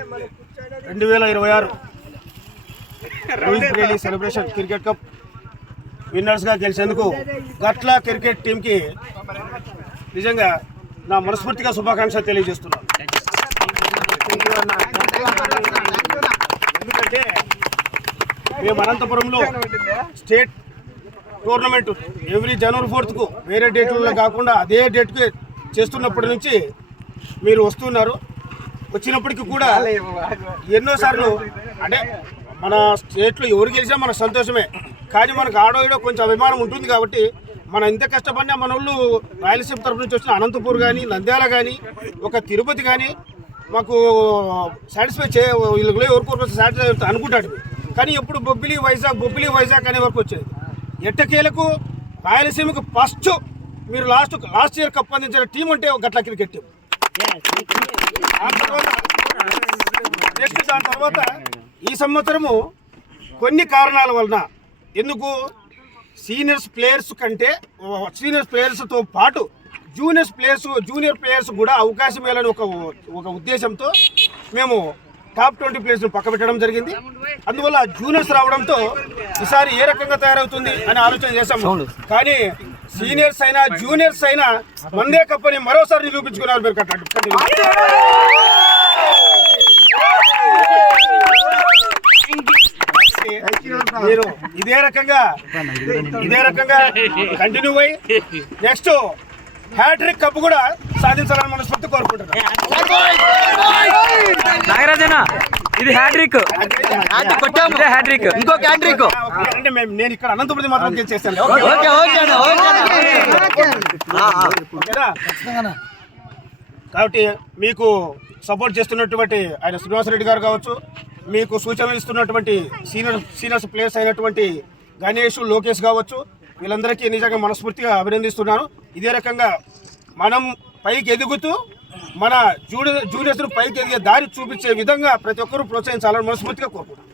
2026 Louis Braille celebration cricket cup విన్నర్స్గా గెలిచేందుకు గట్ల cricket టీంకి నిజంగా నా మనస్ఫూర్తిగా శుభాకాంక్షలు తెలియజేస్తున్నాను. ఎందుకంటే మేము అనంతపురంలో స్టేట్ టోర్నమెంట్ ఎవ్రీ జనవరి 4th వేరే డేట్లలో కాకుండా అదే డేట్కి చేస్తున్నప్పటి నుంచి మీరు వస్తున్నారు. వచ్చినప్పటికీ కూడా ఎన్నోసార్లు అంటే మన స్టేట్లో ఎవరు గెలిచినా మనకు సంతోషమే, కానీ మనకు ఆడో ఈడో కొంచెం అభిమానం ఉంటుంది. కాబట్టి మనం ఎంత కష్టపడినా మన వాళ్ళు రాయలసీమ తరఫు నుంచి వచ్చిన అనంతపూర్ కానీ, నంద్యాల కానీ, ఒక తిరుపతి కానీ మాకు సాటిస్ఫై వీళ్ళకి ఎవరికొరకు సాటిస్ఫై అనుకుంటాడు. కానీ ఎప్పుడు బొబ్బిలి వైజాగ్ అనే వరకు వచ్చేది. ఎట్టకేలకు రాయలసీమకు ఫస్ట్ మీరు లాస్ట్ ఇయర్ కప్ అందించిన టీం అంటే గట్ల క్రికెట్ టీం. దాని తర్వాత ఈ సంవత్సరము కొన్ని కారణాల వలన ఎందుకు సీనియర్ ప్లేయర్స్తో పాటు జూనియర్ ప్లేయర్స్ కూడా అవకాశం ఇవ్వాలని ఒక ఉద్దేశంతో మేము టాప్ 20 ప్లేయర్స్ను పక్క పెట్టడం జరిగింది. అందువల్ల జూనియర్స్ రావడంతో ఈసారి ఏ రకంగా తయారవుతుంది అని ఆలోచన చేశాము. కానీ సీనియర్స్ అయినా జూనియర్స్ అయినా వందే కప్ అని మరోసారి నిరూపించుకున్నారు. మీరు ఇదే రకంగా కంటిన్యూ అయ్యి నెక్స్ట్ హ్యాట్రిక్ కప్ కూడా సాధించాలని మనస్ఫూర్తి కోరుకుంటున్నాను. నాగరాజన ఇది హ్యాట్రిక్, ఇంకొక హ్యాట్రిక్ అంటే నేను ఇక్కడ అనంతపురం మాత్రం చేస్తాను. కాబట్టి మీకు సపోర్ట్ చేస్తున్నటువంటి ఆయన శ్రీనివాసరెడ్డి గారు కావచ్చు, మీకు సూచనలు ఇస్తున్నటువంటి సీనియర్స్ ప్లేయర్స్ అయినటువంటి గణేష్, లోకేష్ కావచ్చు, వీళ్ళందరికీ నిజంగా మనస్ఫూర్తిగా అభినందిస్తున్నాను. ఇదే రకంగా మనం పైకి ఎదుగుతూ మన జూనియర్స్ను పైకి ఎదిగే దారి చూపించే విధంగా ప్రతి ఒక్కరూ ప్రోత్సహించాలని మనస్ఫూర్తిగా కోరుకుంటున్నాను.